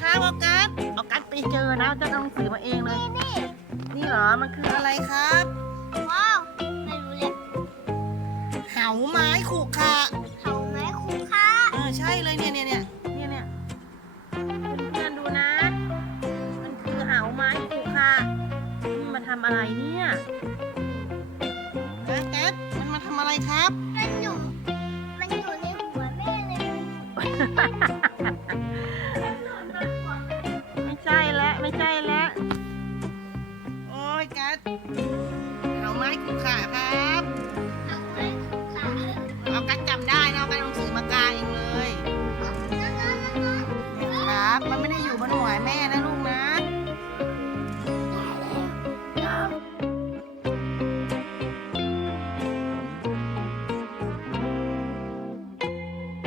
ครับออกัสออกัสไปเจอนะจะเอาหนังสือมาเองเลย นี่นี่เหรอ มันคืออะไรครับ ว้าวไม่รู้เลยเหาไม้ขรุขระเขาไม้ขู่คะเออใช่เลยเนี่ยเนี่ยเนี่ยเนี่ยเนี่ยเพื่อนดูนะ มันคือเหาไม้ขรุขระมันมาทำอะไรเนี่ยออกัสมันมาทำอะไรครับ มันอยู่ มันอยู่ในหัวแม่เลย ไม่ใช่แล้ว โอ้ยแกัดเอาไม้ขุดขาครับ เอาไม้ขุดขาเอากัดจำได้นะเอากัดหนังสือมากางเองเลย ครับ มันไม่ได้อยู่บนหัวแม่นะ